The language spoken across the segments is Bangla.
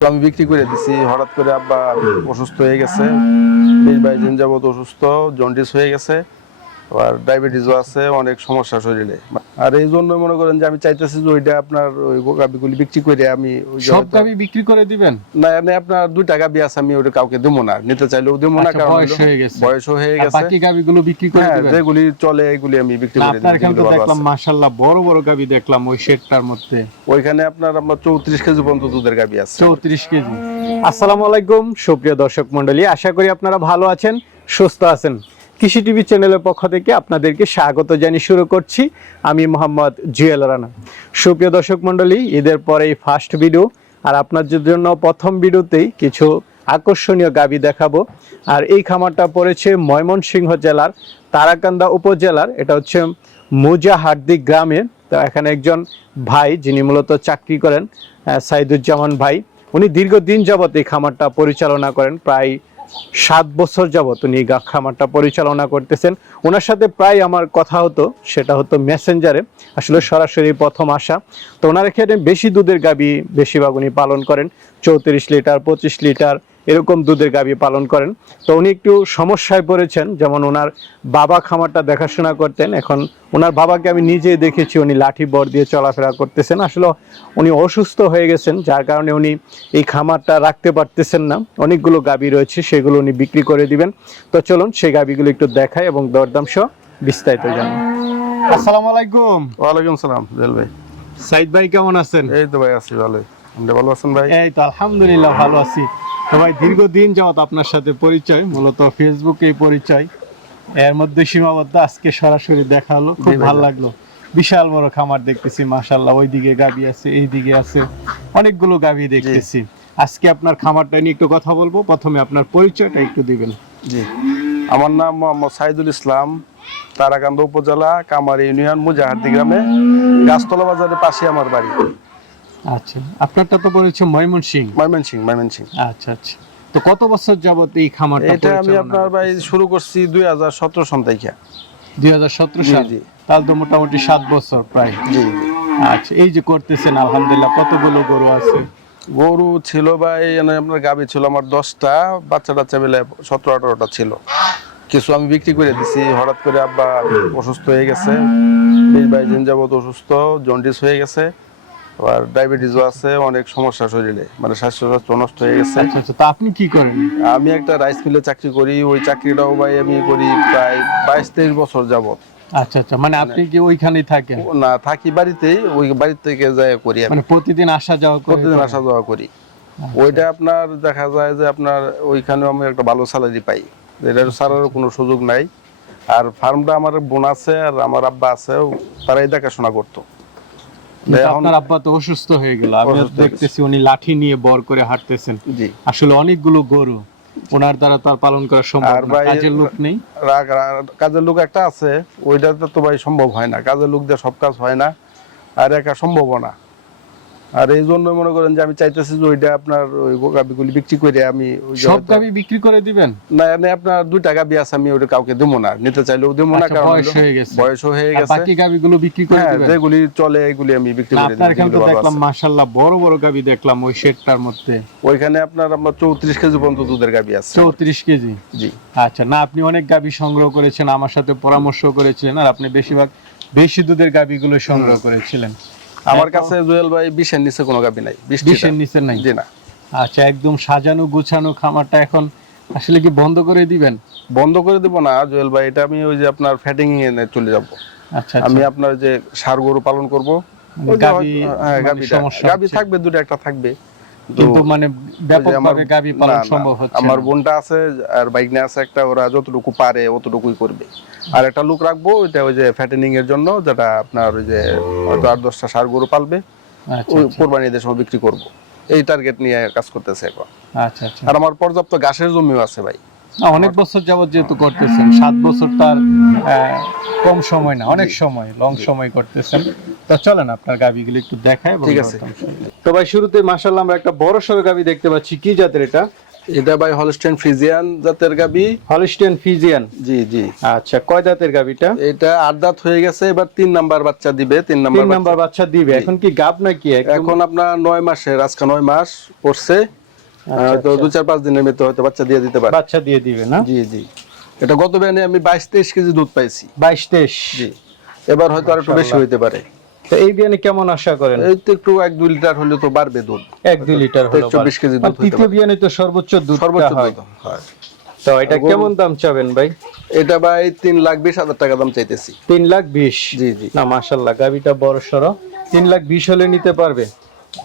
আমি বিক্রি করে দিছি, হঠাৎ করে আব্বা অসুস্থ হয়ে গেছে। বিশ বাইশ দিন যাবত অসুস্থ, জন্ডিস হয়ে গেছে, আবার ডায়াবেটিসও আছে, অনেক সমস্যা শরীরে। আর এই জন্য মনে করেন যে আমি চাইতেছি যে ওইটা আপনার ওই গাবিগুলি বিক্রি করে আমি ওই সব গাবি বিক্রি করে দিবেন? না মানে আপনার দুই টাকা বিয়াস আমি ওটা কাউকে দেবো না। নিতে চাইলেও দেবো না আচ্ছা, কারণ বয়স হয়ে গেছে। বয়সও হয়ে গেছে। বাকি গাবিগুলো বিক্রি করে হ্যাঁ দিবেন? যেগুলি চলে এগুলি আমি বিক্রি করে আপনার দিই এখানে তো দেখলাম আছে। মাশাল্লাহ বড় বড় গাবি দেখলাম ওই শেডটার মধ্যে। ওইখানে আপনার আমরা চৌত্রিশ কেজি পর্যন্ত দুধের গাবি আছে। চৌত্রিশ কেজি। আসসালামু আলাইকুম সুপ্রিয় দর্শক মন্ডলী আশা করি আপনারা ভালো আছেন সুস্থ আছেন। কৃষি টিভি চ্যানেলের পক্ষ থেকে আপনাদেরকে স্বাগত জানিয়ে শুরু করছি। আমি মোহাম্মদ জুয়েল রানা। সুপ্রিয় দর্শক মন্ডলী ঈদের পরে এই ফার্স্ট ভিডিও আর আপনাদের জন্য প্রথম ভিডিওতেই কিছু আকর্ষণীয় গাবি দেখাবো। আর এই খামারটা পড়েছে ময়মনসিংহ জেলার তারাকান্দা উপজেলার। এটা হচ্ছে মুজাহার্দি গ্রামের। তো এখানে একজন ভাই, যিনি মূলত চাকরি করেন সাইদুজ্জামান ভাই, উনি দীর্ঘদিন যাবত এই খামারটা পরিচালনা করেন। প্রায় সাত বছর যাবত উনি খামারটা পরিচালনা করতেছেন। ওনার সাথে প্রায় আমার কথা হতো, সেটা হতো মেসেঞ্জারে। আসলে সরাসরি প্রথম আসা। তো ওনার এখানে বেশি দুধের গাবি বেশিরভাগ উনি পালন করেন। চৌত্রিশ লিটার, পঁচিশ লিটার এরকম দুধের গাবি পালন করেন। তো উনি একটু সমস্যায় পড়েছেন যেমন ওনার বাবা খামারটা দেখাশোনা করতেন এখন ওনার বাবাকে আমি নিজেই দেখেছি উনি লাঠি বর দিয়ে চলাফেরা করতেছেন। আসলে উনি অসুস্থ হয়ে গেছেন যার কারণে উনি এই খামারটা রাখতে পারতেছেন না। অনেকগুলো গাবি রয়েছে সেগুলো উনি বিক্রি করে দিবেন। তো চলুন সেই গাবিগুলো একটু দেখাই এবং দরদাম সহ বিস্তারিত জানি আসসালামু আলাইকুম। ওয়ালাইকুম সালাম জেল ভাই। সাইদ ভাই কেমন আছেন? এই তো ভাই আছি আপনি ভালো আছেন ভাই? এই তো আলহামদুলিল্লাহ ভালো আছি। তো ভাই দীর্ঘদিন যাবত আপনার সাথে পরিচয় মূলত ফেসবুকে পরিচয়। এর মধ্যে সীমাবদ্ধ আজকে সরাসরি দেখা হলো খুব ভালো লাগল। বিশাল বড় খামার দেখতেছি মাশাল্লাহ ওইদিকে গাবি আছে এইদিকে আছে। অনেকগুলো গাবি দেখতেছি। আজকে আপনার খামারটা নিয়ে একটু কথা বলব। প্রথমে আপনার পরিচয়টা একটু দিবেন। জি। আমার নাম মোহাম্মদ সাইদুল ইসলাম তারাকান্দা উপজেলা কামার ইউনিয়ন মুজাহাদি গ্রামে গাছতলা বাজারের পাশে আমার বাড়ি। আচ্ছা আপনারটা তো পড়েছে ময়মনসিং ময়মনসিং ময়মনসিং আচ্ছা আচ্ছা। তো কত বছর যাবত এই খামারটা এটা আমি আপনার ভাই শুরু করছি দুই হাজার সতেরো সন থেকে। দুই হাজার সতেরো জি, সাল? জি। তাহলে তো মোটামুটি সাত বছর প্রায়। জি আচ্ছা এই যে করতেছেন আলহামদুলিল্লাহ কতগুলো গরু আছে? গরু ছিল ভাই আপনার গাবি ছিল আমার দশটা বাচ্চা টাচ্চা মিলে সতেরো আঠারোটা ছিল। কিছু আমি বিক্রি করে দিছি হঠাৎ করে আব্বা অসুস্থ হয়ে গেছে। বিশ বাইশ দিন যাবত অসুস্থ জন্ডিস হয়ে গেছে। আবার ডায়াবেটিসও আছে অনেক সমস্যা শরীরে। মানে স্বাস্থ্য নষ্ট হয়ে গেছে। আচ্ছা আচ্ছা তা আপনি কি করেন? আমি একটা রাইস মিলে চাকরি করি ওই চাকরিটাও ভাই আমি করি প্রায় বাইশ তেইশ বছর যাবত আচ্ছা আচ্ছা মানে আপনি কি ওইখানেই থাকেন? না থাকি বাড়িতেই ওই বাড়ি থেকে যাই করি মানে প্রতিদিন আসা যাওয়া করে প্রতিদিন আসা যাওয়া করি। আচ্ছা। ওইটা আপনার দেখা যায় যে আপনার ওইখানেও আমি একটা ভালো স্যালারি পাই। এটা ছাড়ারও কোনো সুযোগ নাই। আর ফার্মটা আমার বোন আছে আর আমার আব্বা আছে তারাই দেখাশোনা করতো। আপনার আব্বা তো অসুস্থ হয়ে গেল। আমি দেখতেছি উনি লাঠি নিয়ে বর করে হাঁটতেছেন। আসলে অনেকগুলো গরু ওনার দ্বারা তো আর পালন করা সম্ভব না। কাজের লোক নেই। কাজের লোক একটা আছে ওইটাতে তো ভাই সম্ভব হয় না। কাজের লোক দিয়ে সব কাজ হয় না আর একা সম্ভব না। আর এই জন্য মনে করেন যে আমি চাইতেছি যে ওইটা আপনার ওই গাবিগুলি বিক্রি করে আমি সব গাবি বিক্রি করে দিবেন? না মানে আপনার দুই টাকা বিয়াস আমি ওটা কাউকে দেবো না। নিতে চাইলেও দেবো না আচ্ছা, কারণ বয়স হয়ে গেছে। বয়সও হয়ে গেছে। বাকি গাবিগুলো বিক্রি করে হ্যাঁ দিবেন? যেগুলি চলে এগুলি আমি বিক্রি করে আপনার দিই এখানে তো দেখলাম আছে। মাশাল্লাহ বড় বড় গাবি দেখলাম ওই শেডটার মধ্যে। ওইখানে আপনার আমরা চৌত্রিশ কেজি পর্যন্ত দুধের গাবি আছে। চৌত্রিশ কেজি? জি। আচ্ছা না আপনি অনেক গাবি সংগ্রহ করেছেন আমার সাথে পরামর্শ করেছিলেন আর আপনি বেশিরভাগ বেশি দুধের গাবিগুলো সংগ্রহ করেছিলেন। আমার কাছে জুয়েল ভাই বিশের নিচে কোনো গাবি নাই বিশের নিচে নাই? জি না। আচ্ছা একদম সাজানো গুছানো খামারটা এখন আসলে কি বন্ধ করে দিবেন? বন্ধ করে দেবো না জুয়েল ভাই এটা আমি ওই যে আপনার ফ্যাটিং এ চলে যাব। আচ্ছা আমি আচ্ছা আপনার যে সার গরু পালন করব গাবি হ্যাঁ মানে গাবিটা। সমস্যা গাবি থাকবে দুটো একটা থাকবে। কিন্তু মানে ব্যাপকভাবে গাবি পালন সম্ভব হচ্ছে আমার বোনটা আছে আর বাইক নিয়ে আছে একটা ওরা যতটুকু পারে অতটুকুই করবে। আর একটা লোক রাখব ওইটা ওই যে ফ্যাটেনিং এর জন্য যেটা আপনার ওই যে হয়তো আট দশটা সার গরু পালবে কোরবানি ঈদের সময় বিক্রি করব। এই টার্গেট নিয়ে কাজ করতেছে এখন। আচ্ছা আচ্ছা। আর আমার পর্যাপ্ত ঘাসের জমিও আছে ভাই। অনেক বছর যাবত যেহেতু করতেছেন সাত বছর তার কম সময় না অনেক সময় লং সময় করতেছেন। তো চলেন আপনার গাবিগুলো একটু দেখায় ঠিক আছে। তো ভাই শুরুতে মাশাআল্লাহ আমরা একটা বড় সড়ো গাবি দেখতে পাচ্ছি। কি জাতের এটা? এটা ভাই হলস্টেন ফ্রিজিয়ান জাতের গাবি। হলিস্টিয়ান ফিজিয়ান জি জি। আচ্ছা কয় দাঁতের গাবিটা? এটা আট দাঁত হয়ে গেছে এবার তিন নাম্বার বাচ্চা দিবে তিন নাম্বার তিন নাম্বার বাচ্চা। দিবে। এখন কি গাব নাকি? এখন আপনার নয় মাসের আজকে নয় মাস পড়ছে। তো দু চার পাঁচ দিনের মধ্যে হয়তো বাচ্চা দিয়ে দিতে পারে। বাচ্চা দিয়ে দিবে না? জি জি। এটা গত ব্যানে আমি বাইশ তেইশ কেজি দুধ পাইছি। বাইশ তেইশ। জি। এবার হয়তো আর একটু বেশি হইতে পারে। তো এই বিয়ানে কেমন আশা করেন? এই তো একটু এক দুই লিটার হলে তো বাড়বে দুধ। এক দুই লিটার হলো কেজি দুধ তৃতীয় বিয়ানে তো সর্বোচ্চ দুধ সর্বোচ্চ হয়। তো এটা কেমন দাম চাবেন ভাই? এটা ভাই তিন লাখ বিশ হাজার টাকা দাম চাইতেছি। লাখ বিশ? জি জি। না গাবিটা বড় সড়ো তিন লাখ বিশ হলে নিতে পারবে?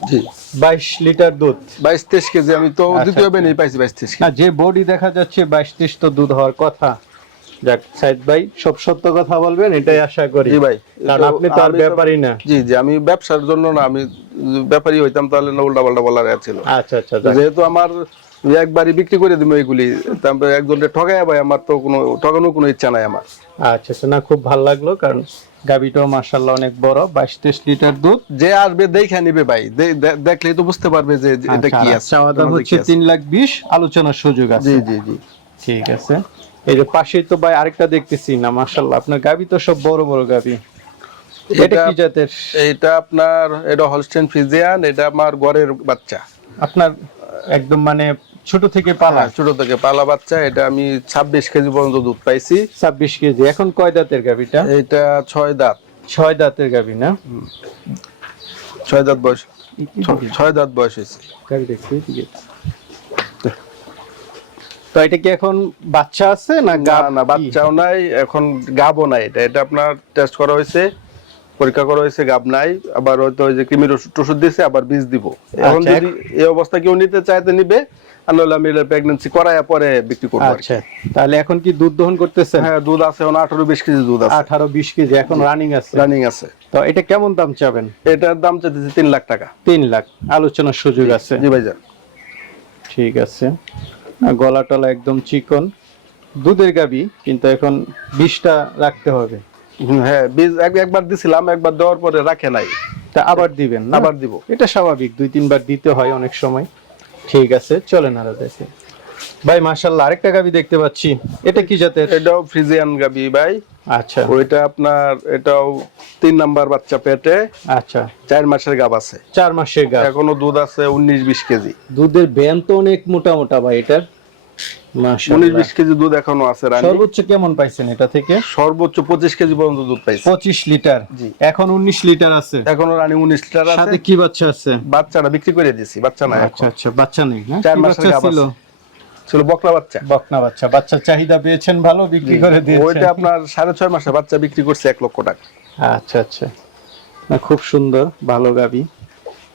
জি। বাইশ লিটার দুধ? বাইশ তেইশ কেজি আমি তো আচ্ছা, বেনে পাইছি কেজি। যে বডি দেখা যাচ্ছে বাইশ তেইশ তো দুধ হওয়ার কথা। যাক সাইদ ভাই সব সত্য কথা বলবেন এটাই আশা করি। জি ভাই কারণ আপনি তো আর না। জি জি আমি ব্যবসার জন্য না আমি ব্যাপারই হইতাম তাহলে না উল্টা পাল্টা বলার ছিল। আচ্ছা আচ্ছা যেহেতু আমার একবারই বিক্রি করে দিব এগুলি তারপরে একজনকে ভাই আমার তো কোনো ঠকানোর কোনো ইচ্ছা নাই আমার। আচ্ছা আচ্ছা না খুব ভালো লাগল কারণ গাবিটাও মাশাল্লাহ অনেক বড় বাইশ তেইশ লিটার দুধ। যে আসবে দেখে নিবে ভাই দে- দে- দেখলেই তো বুঝতে পারবে যে এটা কি আচ্ছা, আছে চাওয়া দাম হচ্ছে তিন লাখ বিশ আলোচনার সুযোগ আছে। জি জি জি। ঠিক আছে। এই যে পাশেই তো ভাই আরেকটা দেখতেছি না মাশাল্লাহ আপনার গাবি তো সব বড় বড় গাবি এটা এটা- কি জাতের? এইটা আপনার এটা হলস্টেন ফিজিয়ান এটা আমার ঘরের বাচ্চা। আপনার একদম মানে ছোট থেকে পালা? হ্যাঁ, ছোট থেকে পালা বাচ্চা এটা আমি ছাব্বিশ কেজি পর্যন্ত দুধ পাইছি। ছাব্বিশ কেজি। এখন কয় দাঁতের গাবিটা এটা ছয় দাঁত। ছয় দাঁতের গাবি না? ছয় দাঁত বয়স ছ- ছয় দাঁত বয়স হয়েছে। গাবি দেখছি ঠিক আছে। তো এটা কি এখন বাচ্চা আছে না না গাব না বাচ্চাও নাই এখন গাবও নাই এটা। এটা আপনার টেস্ট করা হয়েছে পরীক্ষা করা হয়েছে গাব নাই আবার হয়তো ওই যে কৃমির ওষুধ দিয়েছে আবার বীজ দিব। এখন আচ্ছা, যদি এই অবস্থা কেউ নিতে চাইতে নিবে আর নাহলে আমি প্রেগনেন্সি করায় পরে বিক্রি করব আচ্ছা তাহলে এখন কি দুধ দহন করতেছেন? হ্যাঁ দুধ আছে এখন আঠারো বিশ কেজি দুধ আছে। আঠারো বিশ কেজি এখন রানিং আছে। রানিং আছে। তো এটা কেমন দাম চাবেন? এটার দাম চাইতেছি তিন লাখ টাকা। তিন লাখ আলোচনার সুযোগ আছে। জি ভাইজান। ঠিক আছে। গলা টলা একদম চিকন। দুধের গাবি কিন্তু এখন বিষটা রাখতে হবে। হ্যাঁ বীজ এক- একবার দিছিলাম একবার দেওয়ার পরে রাখে নাই। তা আবার দিবেন আবার দিব। এটা স্বাভাবিক দুই তিনবার দিতে হয় অনেক সময়। ঠিক আছে চলেন আরও দেখে। ভাই মাশাল্লাহ আরেকটা গাবি দেখতে পাচ্ছি। এটা কি জাতের? এটাও ফ্রিজিয়ান গাবি ভাই। আচ্ছা। ওইটা আপনার এটাও তিন নাম্বার বাচ্চা পেটে। আচ্ছা। চার মাসের গাব আছে। চার মাসের গাব। এখনও দুধ আছে উনিশ বিশ কেজি। দুধের ব্যায়াম তো অনেক মোটা মোটা ভাই এটার। উনিশ বিশ কেজি দুধ এখনও আছে সর্বোচ্চ কেমন পাইছেন এটা থেকে? সর্বোচ্চ পঁচিশ কেজি পর্যন্ত দুধ পাইছে। পঁচিশ লিটার। এখন উনিশ লিটার আছে। এখনও রানী উনিশ লিটার আছে। সাথে কি বাচ্চা আছে? বাচ্চাটা বিক্রি করে দিয়েছি বাচ্চা না আচ্ছা আচ্ছা বাচ্চা নেই চার কি মাসের বাচ্চা গাব ছিল? ছিল বকলা বাচ্চা। বকনা বাচ্চা। বাচ্চার চাহিদা পেয়েছেন ভালো বিক্রি করে ওইটা আপনার সাড়ে ছয় মাসে বাচ্চা বিক্রি করছে এক লক্ষ টাকা। আচ্ছা আচ্ছা। খুব সুন্দর ভালো গাবি।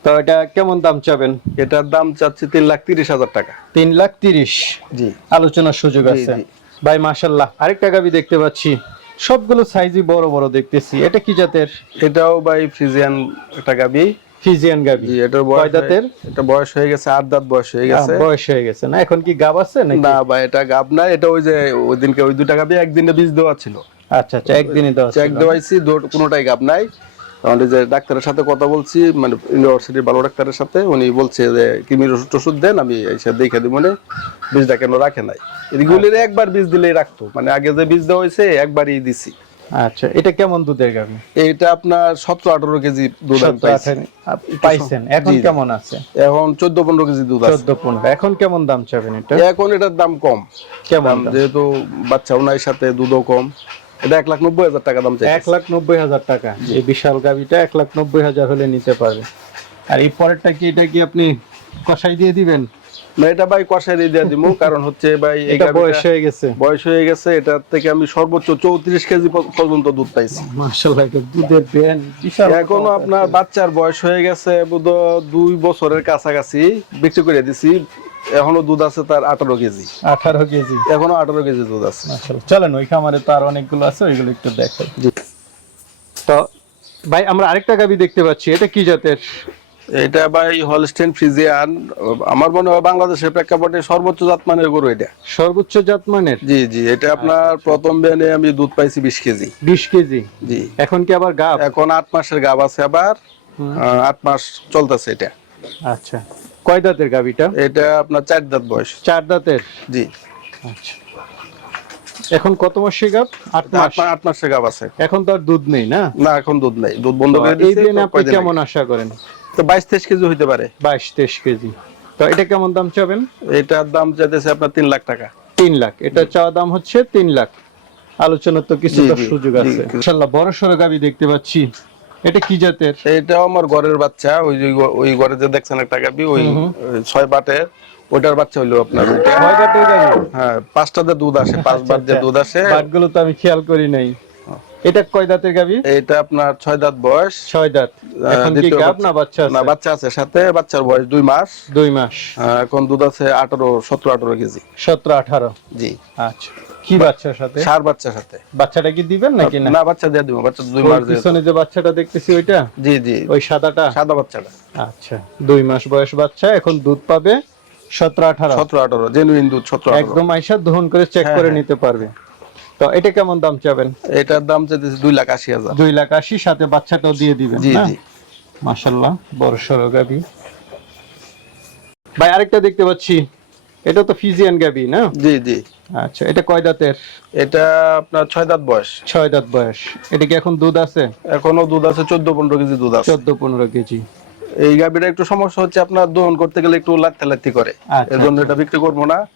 তো এটা কেমন দাম চাবেন? এটার দাম চাচ্ছি তিন লাখ তিরিশ হাজার টাকা। তিন লাখ তিরিশ? জি। আলোচনার সুযোগ আছে। ভাই মাশাল্লাহ। আরেকটা গাবি দেখতে পাচ্ছি। সবগুলো সাইজই বড় বড় দেখতেছি। এটা কি জাতের? এটাও ভাই ফ্রিজিয়ান একটা গাবি। ফিজিয়ান গাবি। এটার বয়স দাঁতের? এটা বয়স হয়ে গেছে আট দাঁত বয়স হয়ে গেছে। বয়স হয়ে গেছে না? এখন কি গাব আছে নাকি? না ভাই এটা গাব না। এটা ওই যে ওই দিনকে ওই দুটা গাবি একদিনে বীজ দেওয়া ছিল। আচ্ছা আচ্ছা একদিনই দেওয়া চেক। দেওয়াইছি কোনোটাই গাব নাই। তাহলে যে ডাক্তারের সাথে কথা বলছি মানে ইউনিভার্সিটির ভালো ডাক্তারের সাথে উনি বলছে যে কিমির ওষুধ টষুধ দেন আমি এসে দেখে দিব। মানে বীজটা কেন রাখে নাই? রেগুলার একবার বীজ দিলেই রাখতো। মানে আগে যে বীজ দেওয়া হয়েছে একবারই দিছি। আচ্ছা এটা কেমন দুধের গাবি এইটা আপনার সতেরো আঠারো কেজি। দুধ পাইছেন। এখন। কেমন আছে? এখন চোদ্দ পনেরো কেজি দুধ আছে। চোদ্দ পনেরো এখন কেমন দাম চাবেন এটা? এখন এটার দাম কম। কেমন? যেহেতু বাচ্চা ওনার সাথে দুধও কম। এটা এক লাখ নব্বই হাজার টাকা দাম এক লাখ নব্বই হাজার টাকা। এই বিশাল গাবিটা এক লাখ নব্বই হাজার হলে নিতে পারবে। আর এই পরেরটা কি এটা কি আপনি কষাই দিয়ে দিবেন? না এটা ভাই কষাই দিয়ে দিব কারণ হচ্ছে ভাই এটা বয়স হয়ে গেছে। বয়স হয়ে গেছে এটার থেকে আমি সর্বোচ্চ চৌত্রিশ কেজি পর্যন্ত দুধ পাইছি। মার্শাল্লাহ দুধের ব্যান এখনও আপনার বাচ্চার বয়স হয়ে গেছে বোধ দুই বছরের কাছাকাছি বিক্রি করে দিছি। এখনও দুধ আছে তার আঠারো কেজি। আঠারো কেজি। এখনও আঠারো কেজি দুধ আছে। চলেন ওই খামারে তো আর অনেকগুলো আছে ওইগুলো একটু দেখাই। জি। তো ভাই আমরা আরেকটা গাবি দেখতে পাচ্ছি। এটা কি জাতের? এটা ভাই হলস্টেন ফ্রিজিয়ান আমার মনে হয় বাংলাদেশের প্রেক্ষাপটে সর্বোচ্চ জাতমানের গরু এটা। সর্বোচ্চ জাত মানের? জি জি। এটা আপনার প্রথম বেনে আমি দুধ পাইছি বিশ কেজি। বিশ কেজি? জি। এখন কি আবার গাব? এখন আট মাসের গাব আছে আবার। আহ, আট মাস চলতেছে এটা। আচ্ছা। কয় দাঁতের গাবিটা এটা আপনার চার দাঁত বয়স। চার দাঁতের? জি। আচ্ছা। এখন কত মাসের গাব আট মাস। আট মা- গাব আছে। এখন তো আর দুধ নেই না? না এখন দুধ নেই। দুধ বন্ধ তো করে এই দিন তো আপনি কেমন আশা করেন? তো বাইশ তেইশ কেজি হইতে পারে। বাইশ তেইশ কেজি। তো এটা কেমন দাম চাবেন? এটার দাম চাইতেছে আপনার তিন লাখ টাকা। তিন লাখ। এটা চাওয়া দাম হচ্ছে তিন লাখ। আলোচনার তো কিছুটা জি, জি, সুযোগ আছে। জি। ইনশাল্লাহ বড় সড়ো গাবি দেখতে পাচ্ছি। এটা কি জাতের? এটাও আমার ঘরের বাচ্চা ওই যে ওই ঘরে যে দেখছেন একটা গাবি ওই ছয় বাটের ওইটার বাচ্চা হইল আপনার। ছয় বাটের গাবি হ্যাঁ পাঁচটাতে দুধ আসে পাঁচ বার যে দুধ আসে। বাটগুলো তো আমি খেয়াল করি নাই। এটা কয় দাঁতের গাবি এটা আপনার ছয় দাঁত বয়স। ছয় দাঁত। এখন কি গাব। না বাচ্চা না আছে বাচ্চা আছে সাথে বাচ্চার বয়স দুই মাস। দুই মাস। এখন দুধ আছে আঠারো সতেরো আঠারো কেজি। সতেরো আঠারো। জি। আচ্ছা। কি বাচ্চার সাথে? সার বাচ্চার সাথে। বাচ্চাটা কি দিবেন নাকি না? না বাচ্চা দিয়ে দিব বাচ্চা দুই মাস পিছনে যে বাচ্চাটা দেখতেছি ওইটা? জি জি। ওই সাদাটা? সাদা বাচ্চাটা। আচ্ছা দুই মাস বয়স বাচ্চা এখন দুধ পাবে সতেরো আঠারো। সতেরো আঠারো জেনুইন দুধ সতেরো একদম আইসা দহন করে চেক হ্যাঁ, করে হ্যাঁ। নিতে পারবে। তো এটা কেমন দাম চাবেন? এটার দাম চাইতেছে দুই লাখ আশি হাজার। দুই লাখ আশি সাথে বাচ্চাটাও দিয়ে দিবেন জি জি। মাশাল্লাহ বড় সড়ো গাবি। ভাই আরেকটা দেখতে পাচ্ছি। এটা তো ফিজিয়ান গাবি না? জি জি। আচ্ছা এটা কয় দাঁতের? এটা আপনার ছয় দাঁত বয়স। ছয় দাঁত বয়স। এটা কি এখন দুধ আছে? এখনও দুধ আছে চোদ্দ পনেরো কেজি দুধ আছে। চোদ্দ পনেরো কেজি। এই গাভীটা একটু সমস্যা হচ্ছে আপনার দহন করতে গেলে একটু করে। আচ্ছা, এর জন্য এটা বিক্রি করব না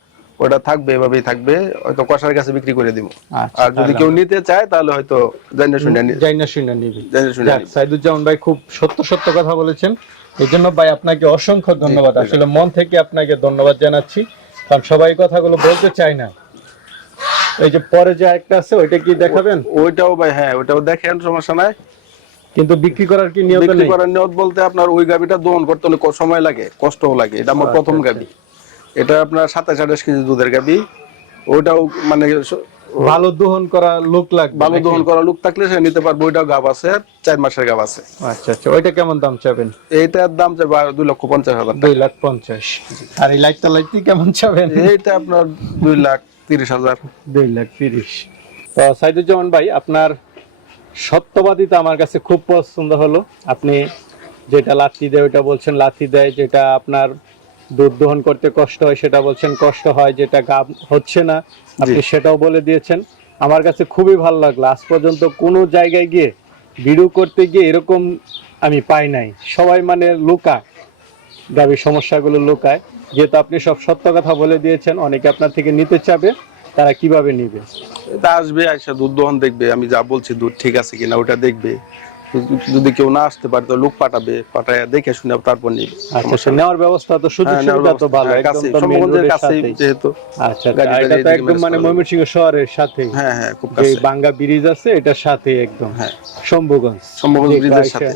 ওটা থাকবে এভাবেই থাকবে হয়তো কষার কাছে বিক্রি করে দিব। আচ্ছা, আর যদি কেউ নিতে চায় তাহলে হয়তো জানিয়ে শুনে নিয়ে যাই না শুনে নিবি। জানিয়ে শুনে নিবে। সাইদুজ্জামান ভাই খুব সত্য সত্য কথা বলেছেন। এই জন্য ভাই আপনাকে অসংখ্য ধন্যবাদ। আসলে মন থেকে আপনাকে ধন্যবাদ জানাচ্ছি। কারণ সবাই কথাগুলো বলতে চায় না। এই যে পরে যে একটা আছে ওইটা কি দেখাবেন? ওইটাও ভাই হ্যাঁ ওইটাও দেখেন সমস্যা নাই। কিন্তু বিক্রি করার কি নিয়ত বিক্রি করার নিয়ত বলতে আপনার ওই গাভীটা দহন করতে অনেক সময় লাগে কষ্টও লাগে। এটা আমার আচ্ছা, প্রথম আচ্ছা। গাভী। এটা আপনার সাতাশ আঠাশ কেজি দুধের গাভী। ওইটাও মানে ভালো দহন করা লোক লাগবে ভালো? দহন করা লোক থাকলে সে নিতে পারবে ওইটাও গাভ আছে চার মাসের গাভ আছে। আচ্ছা আচ্ছা ওইটা কেমন দাম চাবেন? এইটার দাম আর দুই লক্ষ পঞ্চাশ হাজার দুই লাখ পঞ্চাশ। আর এই লাইটটা লাইটটি কেমন চাবেন? এইটা আপনার দুই লাখ তিরিশ হাজার। দুই লাখ তিরিশ। তো সাইদুজ্জামান ভাই আপনার সত্যবাদিতা আমার কাছে খুব পছন্দ হলো। আপনি যেটা লাথি দেয় ওটা বলছেন লাথি দেয় যেটা আপনার দুধ দহন করতে কষ্ট হয় সেটা বলছেন কষ্ট হয় যেটা গাব হচ্ছে না আপনি সেটাও বলে দিয়েছেন। আমার কাছে খুবই ভালো লাগল। আজ পর্যন্ত কোনো জায়গায় গিয়ে ভিডিও করতে গিয়ে এরকম আমি পাই নাই। সবাই মানে লুকায় গাভীর সমস্যাগুলো লুকায়। যেহেতু আপনি সব সত্য কথা বলে দিয়েছেন অনেকে আপনার থেকে নিতে চাবে তারা কীভাবে নিবে? এটা আসবে আইসা দুধ দহন দেখবে আমি যা বলছি দুধ ঠিক আছে কিনা ওটা দেখবে। যদি কেউ না আসতে পারে তো লোক পাঠাবে পাঠায় দেখে শুনে তারপর নিবে। আচ্ছা আচ্ছা, নেওয়ার ব্যবস্থা তো সুযোগ হ্যাঁ, সুবিধা তো ভালো তো সমগঞ্জের এর কাছেই সাথেই। যেহেতু আচ্ছা আচ্ছা, গাড়িটা এটা তো একদম মানে করা ময়মনসিংহ শহরের সাথে হ্যাঁ হ্যাঁ খুব কাছে বাঙ্গা ব্রিজ আছে এটার সাথে একদম। হ্যাঁ। শম্ভুগঞ্জ। যে ব্রিজের সাথে।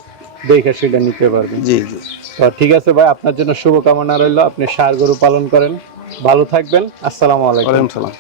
দেখে সেটা নিতে পারবেন। জি জি। তো ঠিক আছে ভাই আপনার জন্য শুভকামনা রইল। আপনি সার গরু পালন করেন। ভালো থাকবেন। আসসালামু আলাইকুম। সালাম।